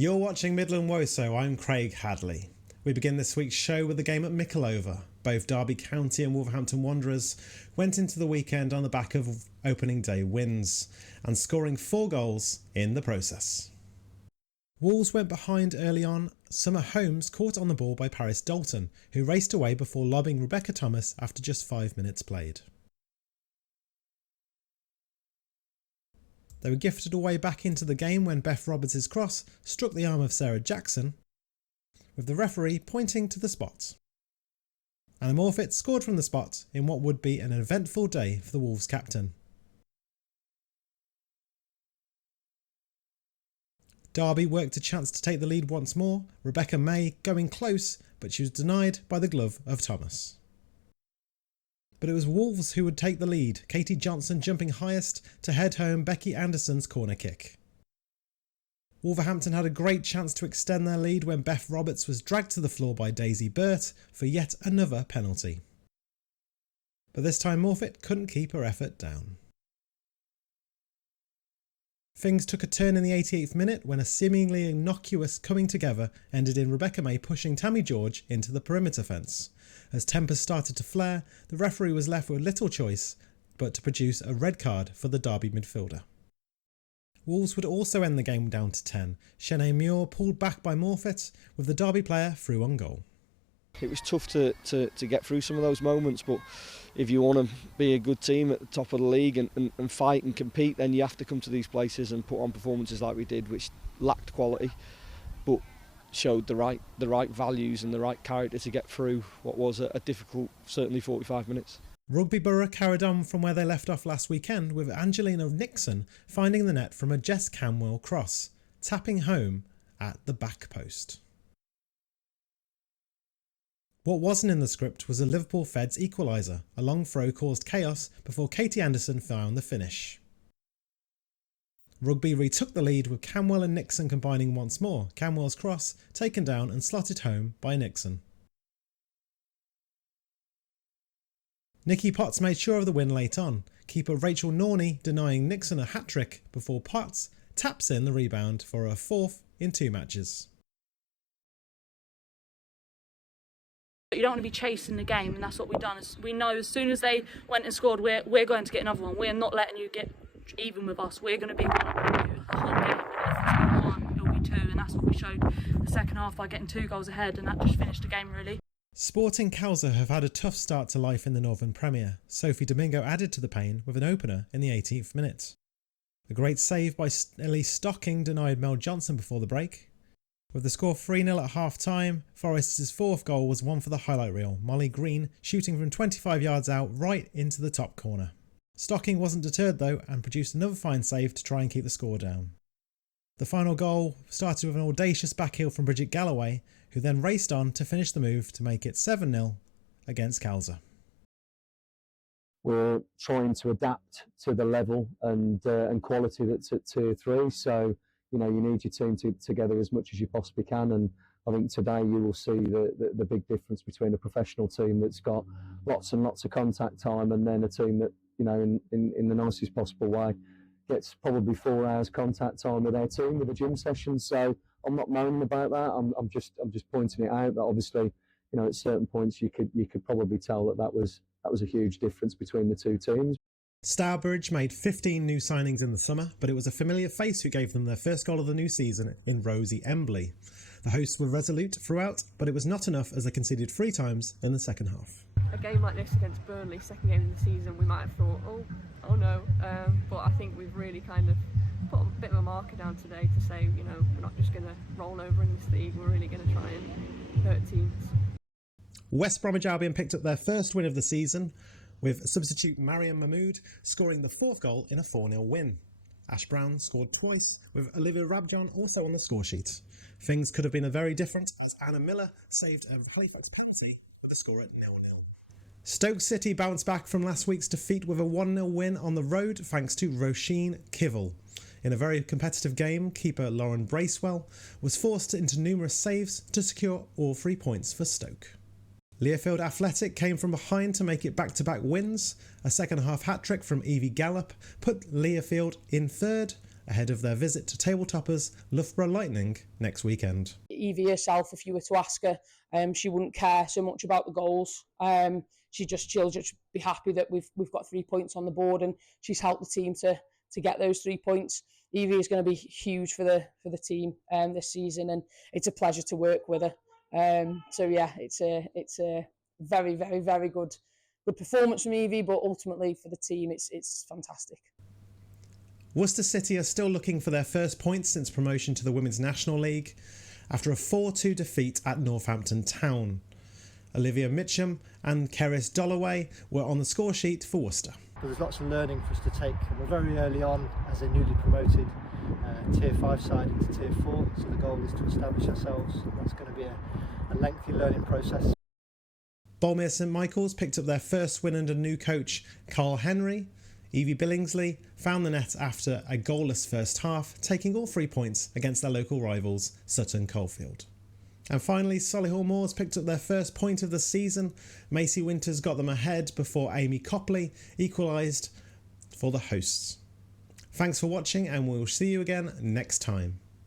You're watching Midland Woso, I'm Craig Hadley. We begin this week's show with the game at Mickleover. Both Derby County and Wolverhampton Wanderers went into the weekend on the back of opening day wins and scoring 4 goals in the process. Wolves went behind early on. Summer Holmes caught on the ball by Paris Dalton, who raced away before lobbing Rebecca Thomas after just 5 minutes played. They were gifted a way back into the game when Beth Roberts' cross struck the arm of Sarah Jackson, with the referee pointing to the spot. Anna Morfitt scored from the spot in what would be an eventful day for the Wolves captain. Derby worked a chance to take the lead once more, Rebecca May going close, but she was denied by the glove of Thomas. But it was Wolves who would take the lead, Katie Johnson jumping highest to head home Becky Anderson's corner kick. Wolverhampton had a great chance to extend their lead when Beth Roberts was dragged to the floor by Daisy Burt for yet another penalty. But this time Morfitt couldn't keep her effort down. Things took a turn in the 88th minute when a seemingly innocuous coming together ended in Rebecca May pushing Tammy George into the perimeter fence. As tempers started to flare, the referee was left with little choice but to produce a red card for the Derby midfielder. Wolves would also end the game down to 10. Shanae Muir pulled back by Morfitt with the Derby player through on goal. It was tough to get through some of those moments, but if you want to be a good team at the top of the league and fight and compete, then you have to come to these places and put on performances like we did, which lacked quality but showed the right values and the right character to get through what was a difficult, certainly 45 minutes. Rugby Borough carried on from where they left off last weekend with Angelina Nixon finding the net from a Jess Camwell cross, tapping home at the back post. What wasn't in the script was a Liverpool Feds equaliser. A long throw caused chaos before Katie Anderson found the finish. Rugby retook the lead with Camwell and Nixon combining once more, Camwell's cross taken down and slotted home by Nixon. Nikki Potts made sure of the win late on, keeper Rachel Norney denying Nixon a hat-trick before Potts taps in the rebound for her 4th in 2 matches. You don't want to be chasing the game, and that's what we've done. We know as soon as they went and scored, we're going to get another one. We're not letting you get even with us. We're going to be one up with you the whole game. If it's 1, it'll be 2, and that's what we showed the second half by getting 2 goals ahead, and that just finished the game really. Sporting Cowser have had a tough start to life in the Northern Premier. Sophie Domingo added to the pain with an opener in the 18th minute. A great save by Elise Stocking denied Mel Johnson before the break. With the score 3-0 at half-time, Forest's 4th goal was one for the highlight reel, Mollie Green shooting from 25 yards out right into the top corner. Stocking wasn't deterred though and produced another fine save to try and keep the score down. The final goal started with an audacious backheel from Bridget Galloway, who then raced on to finish the move to make it 7-0 against Calzer. We're trying to adapt to the level and quality that's at Tier 3, so you need your team together as much as you possibly can, and I think today you will see the big difference between a professional team that's got lots and lots of contact time and then a team that, in the nicest possible way, gets probably 4 hours contact time with their team with a gym session. So I'm not moaning about that. I'm just pointing it out that obviously, at certain points you could probably tell that was a huge difference between the two teams. Stourbridge made 15 new signings in the summer, but it was a familiar face who gave them their first goal of the new season in Rosie Embley. The hosts were resolute throughout, but it was not enough as they conceded 3 times in the second half. A game like this against Burnley, second game of the season, we might have thought, oh no, but I think we've really kind of put a bit of a marker down today to say, we're not just going to roll over in this league, we're really going to try and hurt teams. West Bromwich Albion picked up their first win of the season, with substitute Mariam Mahmood scoring the 4th goal in a 4-0 win. Ash Brown scored twice, with Olivia Rabjon also on the scoresheet. Things could have been very different as Anna Miller saved a Halifax penalty with the score at 0-0. Stoke City bounced back from last week's defeat with a 1-0 win on the road thanks to Roisin Kivel. In a very competitive game, keeper Lauren Bracewell was forced into numerous saves to secure all 3 points for Stoke. Learfield Athletic came from behind to make it back-to-back wins. A second-half hat-trick from Evie Gallup put Learfield in 3rd, ahead of their visit to table toppers Loughborough Lightning next weekend. Evie herself, if you were to ask her, she wouldn't care so much about the goals. She'll just be happy that we've got 3 points on the board, and she's helped the team to get those 3 points. Evie is going to be huge for the team this season, and it's a pleasure to work with her. So yeah, it's a very, very, very good performance from Evie, but ultimately for the team, it's fantastic. Worcester City are still looking for their first points since promotion to the Women's National League after a 4-2 defeat at Northampton Town. Olivia Mitchum and Keris Dollaway were on the score sheet for Worcester. But there's lots of learning for us to take, and we're very early on as a newly promoted Tier 5 side into Tier 4, so the goal is to establish ourselves. That's going to be a lengthy learning process. Bolmere St Michael's picked up their first win under new coach Carl Henry. Evie Billingsley found the net after a goalless first half, taking all 3 points against their local rivals Sutton Coldfield. And finally, Solihull Moors picked up their first point of the season. Macy Winters got them ahead before Amy Copley equalised for the hosts. Thanks for watching, and we'll see you again next time.